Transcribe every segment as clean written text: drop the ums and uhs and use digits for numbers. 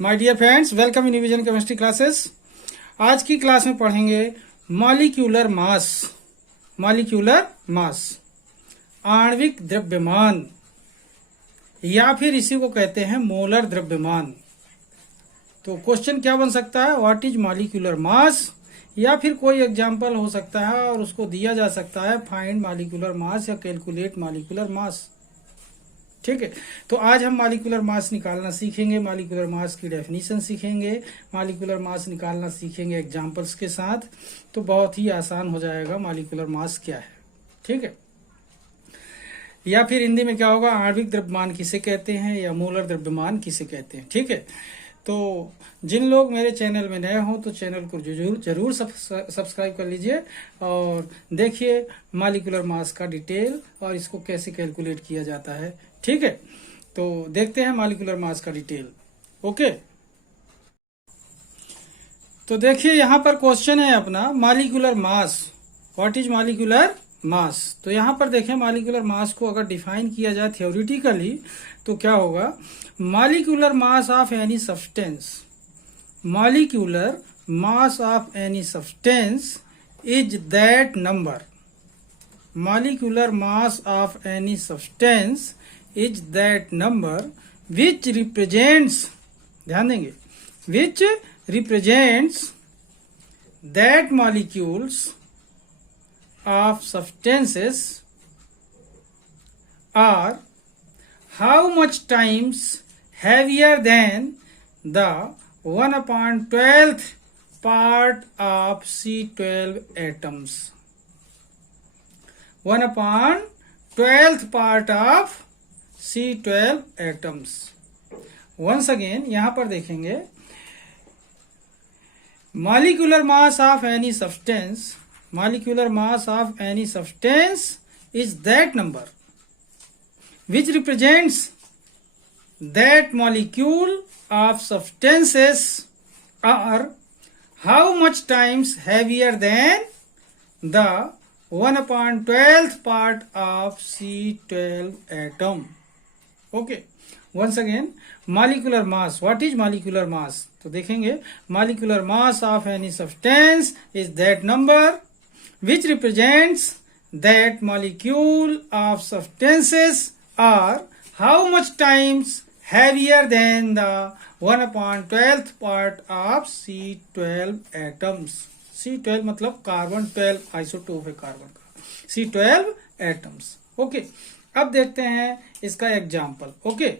My dear friends, welcome in revision chemistry classes. आज की class में पढ़ेंगे मॉलिक्यूलर मास। मॉलिक्यूलर मास आणविक द्रव्यमान या फिर इसी को कहते हैं मोलर द्रव्यमान। तो क्वेश्चन क्या बन सकता है, व्हाट इज मॉलिक्यूलर मास, या फिर कोई एग्जांपल हो सकता है और उसको दिया जा सकता है फाइंड मॉलिक्यूलर मास या कैलकुलेट मॉलिक्यूलर मास। ठीक है, तो आज हम मॉलिक्यूलर मास निकालना सीखेंगे, मॉलिक्यूलर मास की डेफिनेशन सीखेंगे, मॉलिक्यूलर मास निकालना सीखेंगे एग्जांपल्स के साथ। तो बहुत ही आसान हो जाएगा मॉलिक्यूलर मास क्या है। ठीक है, या फिर हिंदी में क्या होगा, आणविक द्रव्यमान किसे कहते हैं या मोलर द्रव्यमान किसे कहते हैं। ठीक है, तो जिन लोग मेरे चैनल में नए हो तो चैनल को जरूर सब्सक्राइब कर लीजिए और देखिए मॉलिक्यूलर मास का डिटेल और इसको कैसे कैलकुलेट किया जाता है। ठीक है, तो देखते हैं मॉलिक्यूलर मास का डिटेल। ओके, तो देखिए यहाँ पर क्वेश्चन है अपना molecular mass, what is molecular mass. तो यहाँ पर देखें मॉलिक्यूलर मास को अगर डिफाइन किया जाए थ्योरेटिकली तो क्या होगा, molecular mass of any substance, molecular mass of any substance is that number, molecular mass of any substance is that number which represents, ध्यान देंगे, विच represents that molecules of substances are how much times heavier than the 1/12th part of C12 atoms, 1/12th part of C12 atoms। once again यहां पर देखेंगे molecular mass of any substance, molecular mass of any substance is that number which represents that molecule of substances are how much times heavier than the 1/12th part of C12 atom। okay, once again molecular mass, what is molecular mass। तो देखेंगे molecular mass of any substance is that number which represents that molecule of substances are how much times heavier than the 1/12th part of C12 atoms। C12 मतलब carbon 12 isotope है carbon का, C12 atoms. Okay, अब देखते हैं इसका example. Okay,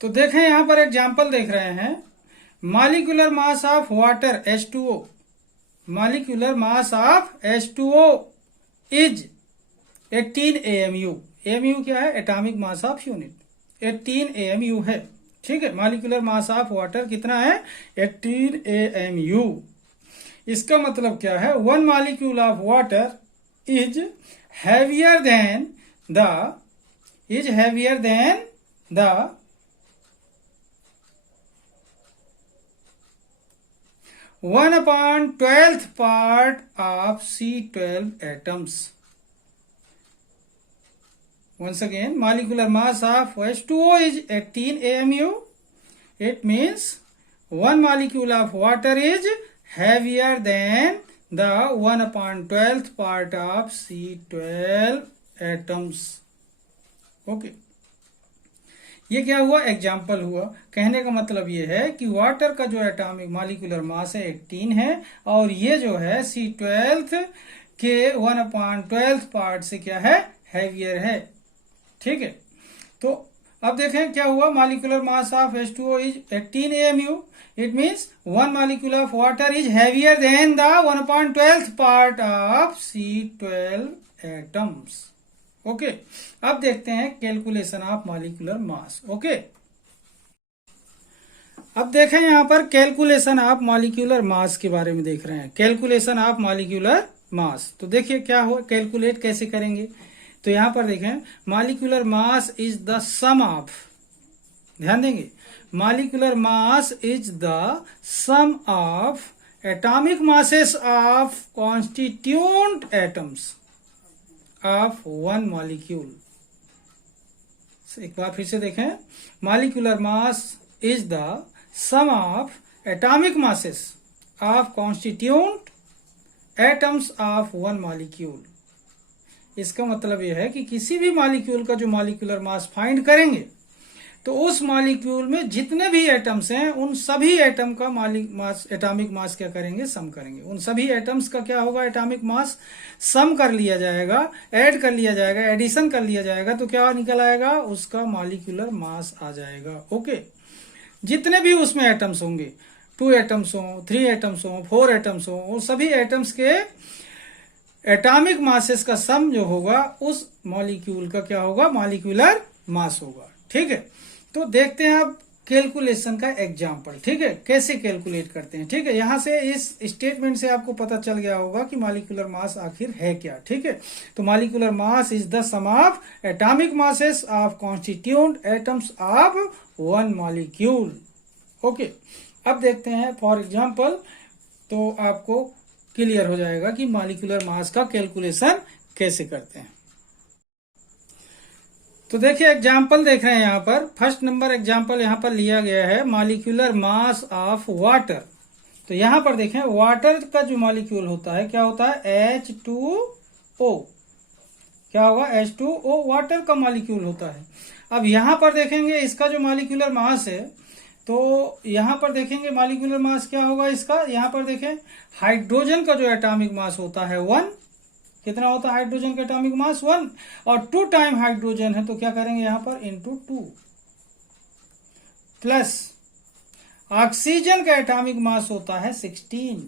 तो देखें यहां पर एग्जाम्पल देख रहे हैं, molecular mass of water H2O, molecular mass of H2O is 18 AMU। AMU क्या है, atomic mass of unit, 18 AMU है। ठीक है, मॉलिक्यूलर मास ऑफ वाटर कितना है, 18 AMU। इसका मतलब क्या है, one molecule of water is heavier than the 1/12th part of C12 atoms। Once again, molecular mass of H2O is 18 AMU. It means one molecule of water is heavier than the 1/12th part of C12 atoms। Okay, ये क्या हुआ, example हुआ। कहने का मतलब ये है कि वाटर का जो एटॉमिक मॉलिक्यूलर मास है 18 है और ये जो है C12 के 1/12th पार्ट से क्या है, हैवियर है। ठीक है, तो अब देखें क्या हुआ, molecular mass of H2O is 18 AMU। It means one molecule of water is heavier than the 1/12th part of C12 atoms. Okay, अब देखते हैं calculation of molecular mass. Okay, अब देखें यहां पर कैलकुलेशन ऑफ मॉलिक्यूलर मास के बारे में देख रहे हैं, कैलकुलेशन ऑफ मॉलिक्यूलर मास। तो देखिए क्या हो, कैलकुलेट कैसे करेंगे। तो यहां पर देखें molecular mass is the sum of, ध्यान देंगे, molecular mass is the sum of atomic masses of constituent atoms of one molecule। एक बार फिर से देखें, molecular mass is the sum of atomic masses of constituent atoms of one molecule. इसका मतलब यह है कि किसी भी मॉलिक्यूल का जो मॉलिक्यूलर मास फाइंड करेंगे तो उस मॉलिक्यूल में जितने भी एटम्स हैं उन सभी एटम का मास एटॉमिक मास क्या करेंगे, सम करेंगे। उन सभी एटम्स का क्या होगा, एटॉमिक मास सम कर लिया जाएगा, ऐड कर लिया जाएगा, एडिशन कर लिया जाएगा, तो क्या निकल आएगा, उसका मॉलिक्यूलर मास आ जाएगा। ओके, जितने भी उसमें एटम्स होंगे, 2 एटम्स हो, 3 एटम्स हो, 4 एटम्स हो, उन सभी एटम्स के एटॉमिक मासेस का सम जो होगा उस मॉलिक्यूल का क्या होगा, मॉलिक्यूलर मास होगा। ठीक है, तो देखते हैं अब कैलकुलेशन का एग्जाम्पल। ठीक है, कैसे कैलकुलेट करते हैं। ठीक है, यहां से इस स्टेटमेंट से आपको पता चल गया होगा कि मॉलिक्यूलर मास आखिर है क्या। ठीक है, तो molecular mass is the sum of atomic masses of constituent atoms of one molecule. Okay, अब देखते हैं फॉर एग्जाम्पल, तो आपको क्लियर हो जाएगा कि मॉलिक्यूलर मास का कैलकुलेशन कैसे करते हैं। तो देखिए एग्जाम्पल देख रहे हैं यहाँ पर, फर्स्ट नंबर एग्जाम्पल यहाँ पर लिया गया है मॉलिक्यूलर मास ऑफ वाटर। तो यहाँ पर देखें, वाटर का जो मॉलिक्यूल होता है क्या होता है, H2O। क्या होगा, H2O वाटर का मॉलिक्यूल होता है। अब यहाँ पर देखेंगे इसका जो मॉलिक्यूलर मास है, तो यहाँ पर देखेंगे मॉलिक्यूलर मास क्या होगा इसका। यहाँ पर देखें हाइड्रोजन का जो एटॉमिक मास होता है 1, कितना होता है हाइड्रोजन का एटॉमिक मास 1, और 2 टाइम हाइड्रोजन है तो क्या करेंगे यहाँ पर इंटू 2, प्लस ऑक्सीजन का एटॉमिक मास होता है 16,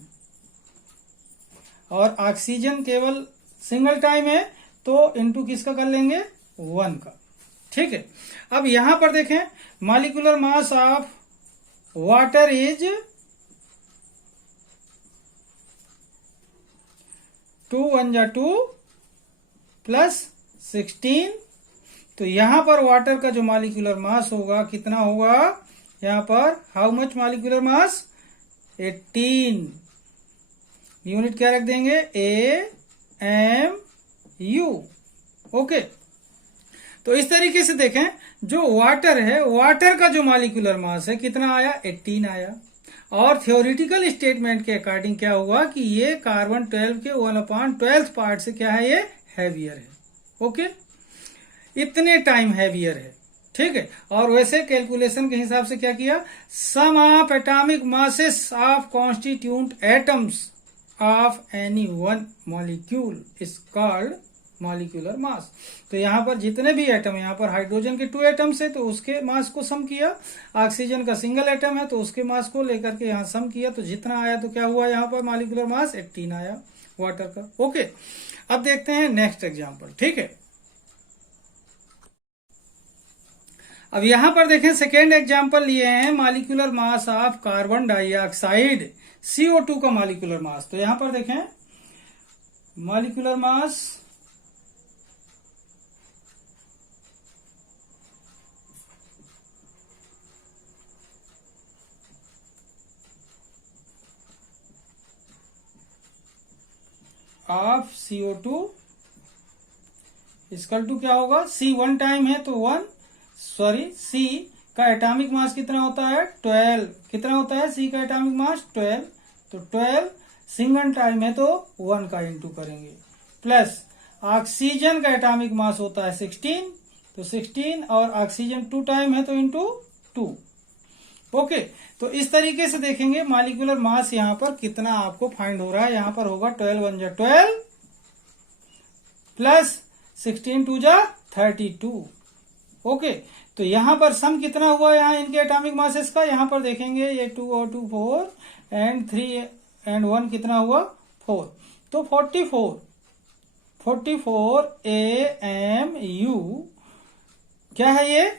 और ऑक्सीजन केवल सिंगल टाइम है तो इंटू किसका कर लेंगे, 1 का। ठीक है, अब यहां पर देखें molecular mass of water is 2 1 जा 2 प्लस 16। तो यहां पर वाटर का जो मॉलिक्यूलर मास होगा कितना होगा, यहां पर how much molecular mass 18। Unit क्या रख देंगे, AMU। ओके, तो इस तरीके से देखें जो वाटर है, वाटर का जो मॉलिक्यूलर मास है कितना आया, 18 आया। और थ्योरेटिकल स्टेटमेंट के अकॉर्डिंग क्या हुआ कि ये कार्बन 12 के 1/12 पार्ट से क्या है, ये हैवियर है। ओके, इतने टाइम हैवियर है। ठीक है, और वैसे कैलकुलेशन के हिसाब से क्या किया, sum of atomic masses of constituent atoms of any one molecule is called molecular mass. तो यहाँ पर जितने भी एटम, यहाँ पर हाइड्रोजन के 2 एटम्स है तो उसके मास को सम किया, ऑक्सीजन का सिंगल एटम है तो उसके मास को लेकर के यहाँ सम किया, तो जितना आया तो क्या हुआ, यहाँ पर मॉलिक्यूलर मास 18 आया वाटर का। ओके, अब देखते हैं नेक्स्ट एग्जाम्पल। ठीक है, अब यहां पर देखें सेकेंड एग्जाम्पल लिए हैं molecular mass of carbon dioxide CO2 का मॉलिक्यूलर मास। तो यहां पर देखें molecular mass of CO2 equal to क्या होगा, C 1 टाइम है तो 1, सॉरी C का एटॉमिक मास कितना होता है 12, कितना होता है C का एटॉमिक मास 12, तो 12 सिंगल टाइम है तो 1 का इंटू करेंगे, प्लस ऑक्सीजन का एटॉमिक मास होता है 16, तो 16 और ऑक्सीजन 2 टाइम है तो इंटू 2। ओके, तो इस तरीके से देखेंगे मॉलिक्यूलर मास यहाँ पर कितना आपको फाइंड हो रहा है। यहाँ पर होगा 12 1 जा 12 प्लस 16 2 जा 32। ओके, तो यहाँ पर सम कितना हुआ यहाँ इनके एटॉमिक मासेस का, यहाँ पर देखेंगे ये 2 और 2 4 एंड 3 एंड 1 कितना हुआ 4, तो 44 AMU क्या है ये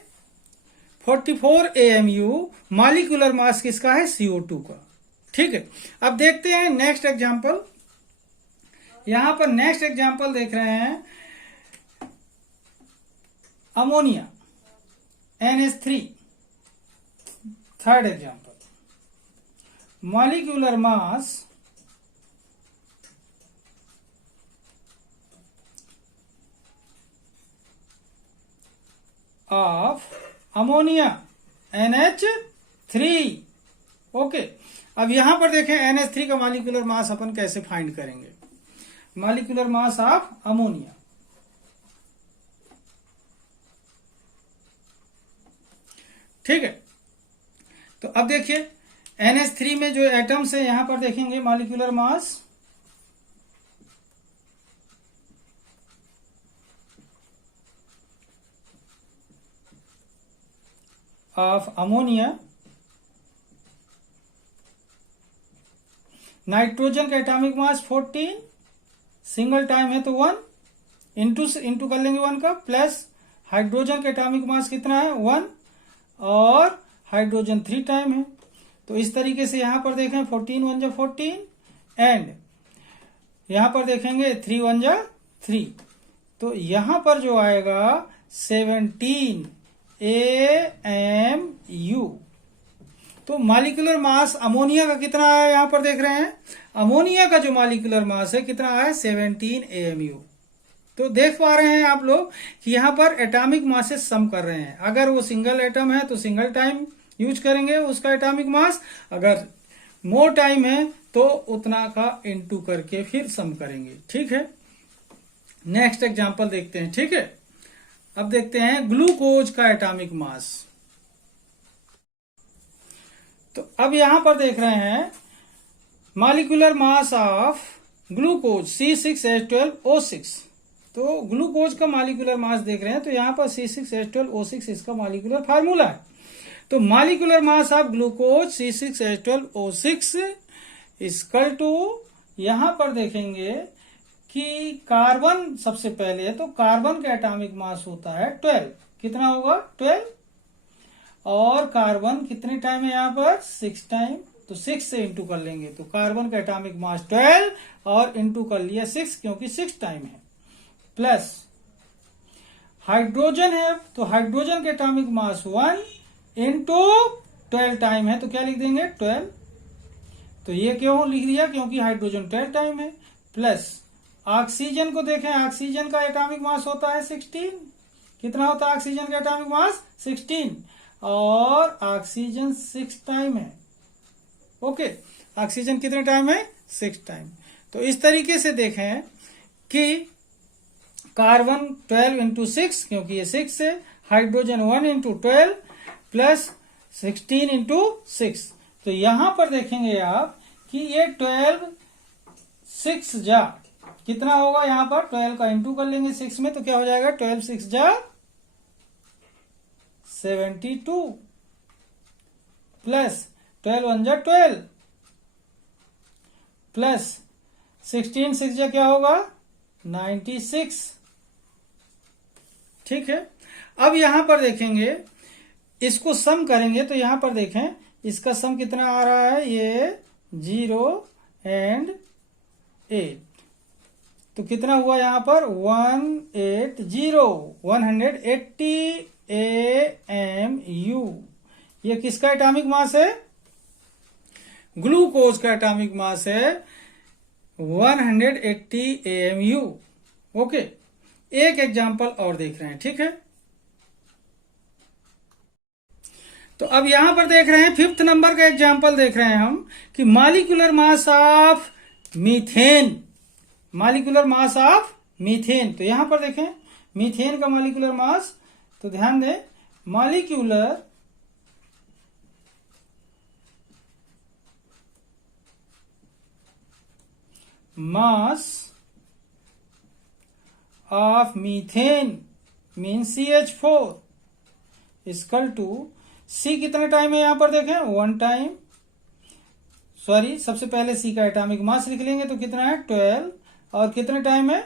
44 AMU मॉलिक्यूलर मास किसका है, CO2 का। ठीक है, अब देखते हैं नेक्स्ट एग्जांपल। यहां पर नेक्स्ट एग्जांपल देख रहे हैं ammonia NH3। Third example molecular mass of ammonia NH3। Okay, अब यहां पर देखें NH3 का मॉलिक्यूलर मास अपन कैसे फाइंड करेंगे। मॉलिक्यूलर मास ऑफ अमोनिया, ठीक है। तो अब देखिए NH3 में जो एटम्स है यहां पर देखेंगे molecular mass of ammonia, nitrogen का एटॉमिक मास 14, सिंगल टाइम है तो 1, इंटू कर लेंगे 1 का, प्लस हाइड्रोजन का एटॉमिक मास कितना है 1, और हाइड्रोजन 3 टाइम है। तो इस तरीके से यहां पर देखें 14 1 जा 14, एंड यहां पर देखेंगे 3 1 जा 3, तो यहां पर जो आएगा 17 AMU। तो मॉलिक्यूलर मास अमोनिया का कितना है यहां पर देख रहे हैं, अमोनिया का जो मॉलिक्यूलर मास है कितना है 17 AMU। तो देख पा रहे हैं आप लोग कि यहां पर एटॉमिक मासेस सम कर रहे हैं। अगर वो सिंगल एटम है तो सिंगल टाइम यूज करेंगे उसका एटॉमिक मास, अगर मोर टाइम है तो उतना का इनटू करके फिर सम करेंगे, ठीक है। नेक्स्ट एग्जांपल देखते हैं, ठीक है। अब देखते हैं ग्लूकोज का एटॉमिक मास। तो अब यहां पर देख रहे हैं molecular mass of glucose C6H12O6। तो ग्लूकोज का मॉलिक्यूलर मास देख रहे हैं, तो यहां पर C6H12O6 इसका मॉलिक्यूलर फार्मूला है। तो molecular mass of glucose C6H12O6 equal to, यहां पर देखेंगे कि कार्बन सबसे पहले है, तो कार्बन का एटॉमिक मास होता है 12, कितना होगा 12, और कार्बन कितने टाइम है यहां पर 6 टाइम, तो 6 से इंटू कर लेंगे, तो कार्बन का एटॉमिक मास 12 और इंटू कर लिया 6 क्योंकि 6 टाइम है, प्लस हाइड्रोजन है, तो हाइड्रोजन का एटॉमिक मास 1 इंटू 12 टाइम है, तो क्या लिख देंगे 12। तो ये क्यों लिख दिया, क्योंकि हाइड्रोजन 12 टाइम है, प्लस ऑक्सीजन को देखें, ऑक्सीजन का एटॉमिक मास होता है 16, कितना होता है ऑक्सीजन का एटॉमिक मास 16, और ऑक्सीजन 6 टाइम है। ओके, ऑक्सीजन कितने टाइम है 6 टाइम। तो इस तरीके से देखें कि कार्बन 12 इंटू 6 क्योंकि ये 6 है, हाइड्रोजन 1 इंटू 12 प्लस 16 इंटू 6। तो यहां पर देखेंगे आप कि ये 12 6 जा कितना होगा, यहां पर 12 का इंटू कर लेंगे 6 में, तो क्या हो जाएगा 12 6 जा 72, प्लस 12 1 जा 12, प्लस 16 6 जा क्या होगा 96, ठीक है। अब यहां पर देखेंगे, इसको सम करेंगे, तो यहां पर देखें इसका सम कितना आ रहा है, ये 0 एंड 8, तो कितना हुआ यहां पर 180 AMU। ये किसका एटॉमिक मास है, ग्लूकोज का एटॉमिक मास है 180 AMU। ओके, एक एग्जांपल और देख रहे हैं, ठीक है। तो अब यहां पर देख रहे हैं 5th नंबर का एग्जांपल देख रहे हैं हम कि molecular mass of methane, molecular mass of methane. तो यहां पर देखें मीथेन का मॉलिक्यूलर मास, तो ध्यान दें molecular mass of methane mean CH4 equal to C कितने टाइम है यहां पर देखें 1 टाइम, सॉरी सबसे पहले C का एटॉमिक मास लिख लेंगे, तो कितना है 12, और कितने टाइम है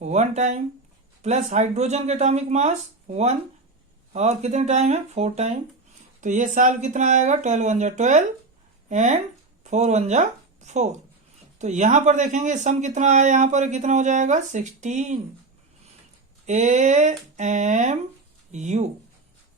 1 टाइम, प्लस हाइड्रोजन का एटॉमिक मास 1 और कितने टाइम है 4 टाइम। तो ये साल कितना आएगा 12 1 जा 12 एंड 4 1 जा 4। तो यहां पर देखेंगे सम कितना आया, यहां पर कितना हो जाएगा 16 AMU।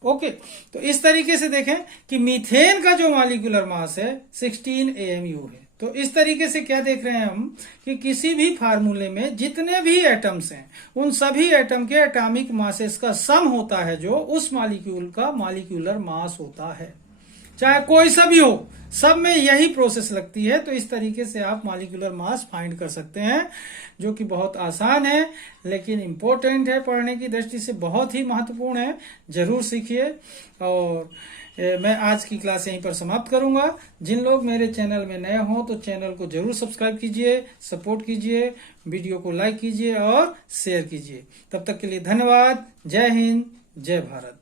ओके, तो इस तरीके से देखें कि मीथेन का जो मॉलिक्यूलर मास है 16 AMU है। तो इस तरीके से क्या देख रहे हैं हम कि किसी भी फार्मूले में जितने भी एटम्स हैं उन सभी एटम के एटॉमिक मासेस का सम होता है जो उस मॉलिक्यूल का मॉलिक्यूलर मास होता है, चाहे कोई सा भी हो, सब में यही प्रोसेस लगती है। तो इस तरीके से आप मॉलिक्यूलर मास फाइंड कर सकते हैं, जो कि बहुत आसान है लेकिन इम्पोर्टेंट है, पढ़ने की दृष्टि से बहुत ही महत्वपूर्ण है। जरूर सीखिए। और मैं आज की क्लास यहीं पर समाप्त करूंगा। जिन लोग मेरे चैनल में नए हों तो चैनल को जरूर सब्सक्राइब कीजिए, सपोर्ट कीजिए, वीडियो को लाइक कीजिए और शेयर कीजिए। तब तक के लिए धन्यवाद। जय हिंद, जय भारत।